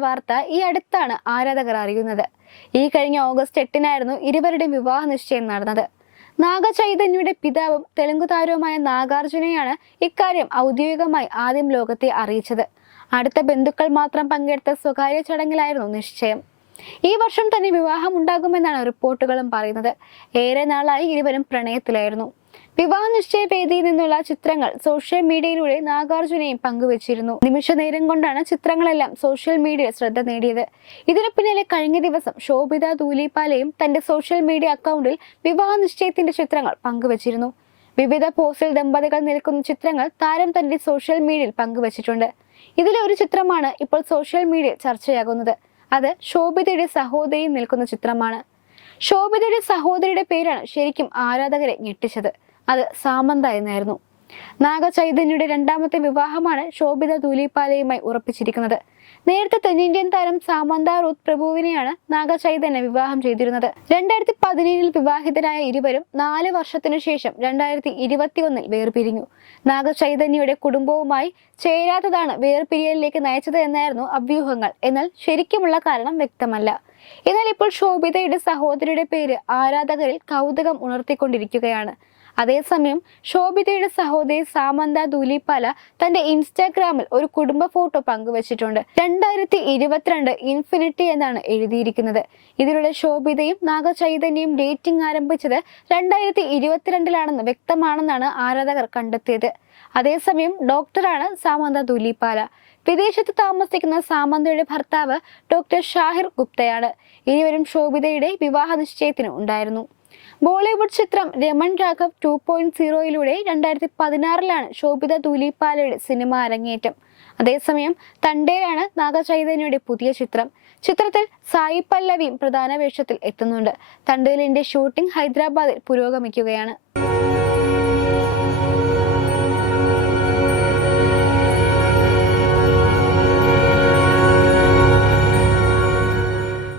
വാർത്ത ഈ അടുത്താണ് ആരാധകർ അറിയുന്നത്. ഈ കഴിഞ്ഞ ഓഗസ്റ്റ് എട്ടിനായിരുന്നു ഇരുവരുടെയും വിവാഹ നിശ്ചയം നടന്നത്. നാഗചൈതന്യയുടെ പിതാവും തെലുങ്കു താരവുമായ നാഗാർജുനയാണ് ഇക്കാര്യം ഔദ്യോഗികമായി ആദ്യം ലോകത്തെ അറിയിച്ചത്. അടുത്ത ബന്ധുക്കൾ മാത്രം പങ്കെടുത്ത സ്വകാര്യ ചടങ്ങിലായിരുന്നു നിശ്ചയം. ഈ വർഷം തന്നെ വിവാഹം ഉണ്ടാകുമെന്നാണ് റിപ്പോർട്ടുകളും പറയുന്നത്. ഏറെ നാളായി ഇരുവരും പ്രണയത്തിലായിരുന്നു. വിവാഹ നിശ്ചയ വേദിയിൽ നിന്നുള്ള ചിത്രങ്ങൾ സോഷ്യൽ മീഡിയയിലൂടെ നാഗാർജുനയും പങ്കുവച്ചിരുന്നു. നിമിഷ നേരം കൊണ്ടാണ് ചിത്രങ്ങളെല്ലാം സോഷ്യൽ മീഡിയ ശ്രദ്ധ നേടിയത്. ഇതിനു പിന്നാലെ കഴിഞ്ഞ ദിവസം ശോഭിത ദൂലിപാലയും തന്റെ സോഷ്യൽ മീഡിയ അക്കൗണ്ടിൽ വിവാഹ നിശ്ചയത്തിന്റെ ചിത്രങ്ങൾ പങ്കുവച്ചിരുന്നു. വിവിധ പോസ്റ്റിൽ ദമ്പതികൾ നിൽക്കുന്ന ചിത്രങ്ങൾ താരം തന്റെ സോഷ്യൽ മീഡിയയിൽ പങ്കുവച്ചിട്ടുണ്ട്. ഇതിലെ ഒരു ചിത്രമാണ് ഇപ്പോൾ സോഷ്യൽ മീഡിയ ചർച്ചയാകുന്നത്. അത് ശോഭിതയുടെ സഹോദരിയും നിൽക്കുന്ന ചിത്രമാണ്. ശോഭിതയുടെ സഹോദരിയുടെ പേരാണ് ശരിക്കും ആരാധകരെ ഞെട്ടിച്ചത്. അത് സാമന്ത എന്നായിരുന്നു നാഗചൈതന്യയുടെ രണ്ടാമത്തെ വിവാഹമാണ് ശോഭിത ദൂലിപ്പാലയുമായി ഉറപ്പിച്ചിരിക്കുന്നത്. നേരത്തെ തെന്നിന്ത്യൻ താരം സാമന്ത റൂത്ത് പ്രഭുവിനെയാണ് നാഗചൈതന്യ വിവാഹം ചെയ്തിരുന്നത്. രണ്ടായിരത്തി പതിനേഴിൽ വിവാഹിതരായ ഇരുവരും നാല് വർഷത്തിനു ശേഷം രണ്ടായിരത്തി ഇരുപത്തിയൊന്നിൽ വേർപിരിഞ്ഞു. നാഗചൈതന്യയുടെ കുടുംബവുമായി ചേരാത്തതാണ് വേർപിരിയലിലേക്ക് നയിച്ചത് എന്നായിരുന്നു അഭ്യൂഹങ്ങൾ. എന്നാൽ ശരിക്കുമുള്ള കാരണം വ്യക്തമല്ല. എന്നാൽ ഇപ്പോൾ ശോഭിതയുടെ സഹോദരിയുടെ പേര് ആരാധകരിൽ കൗതുകം ഉണർത്തിക്കൊണ്ടിരിക്കുകയാണ്. അതേസമയം ശോഭിതയുടെ സഹോദരി സാമന്ത ദൂലിപ്പാല തന്റെ ഇൻസ്റ്റാഗ്രാമിൽ ഒരു കുടുംബ ഫോട്ടോ പങ്കുവച്ചിട്ടുണ്ട്. രണ്ടായിരത്തി ഇരുപത്തിരണ്ട് ഇൻഫിനിറ്റി എന്നാണ് എഴുതിയിരിക്കുന്നത്. ഇതിലൂടെ ശോഭിതയും നാഗചൈതന്യയും ഡേറ്റിംഗ് ആരംഭിച്ചത് രണ്ടായിരത്തി ഇരുപത്തിരണ്ടിലാണെന്ന് വ്യക്തമാണെന്നാണ് ആരാധകർ കണ്ടെത്തിയത്. അതേസമയം ഡോക്ടറാണ് സാമന്ത ദൂലിപ്പാല. വിദേശത്ത് താമസിക്കുന്ന സാമന്തയുടെ ഭർത്താവ് ഡോക്ടർ ഷാഹിർ ഗുപ്തയാണ്. ഇരുവരും ശോഭിതയുടെ വിവാഹ നിശ്ചയത്തിന് ഉണ്ടായിരുന്നു. ബോളിവുഡ് ചിത്രം രമൺ രാഘവ് ടു പോയിന്റ് സീറോയിലൂടെ രണ്ടായിരത്തി പതിനാറിലാണ് ശോഭിത തൂലിപ്പാലയുടെ സിനിമ അരങ്ങേറ്റം. അതേസമയം തണ്ടേലാണ് നാഗചൈതന്യയുടെ പുതിയ ചിത്രം. ചിത്രത്തിൽ സായി പല്ലവിയും പ്രധാന വേഷത്തിൽ എത്തുന്നുണ്ട്. തണ്ടേലിന്റെ ഷൂട്ടിംഗ് ഹൈദരാബാദിൽ പുരോഗമിക്കുകയാണ്.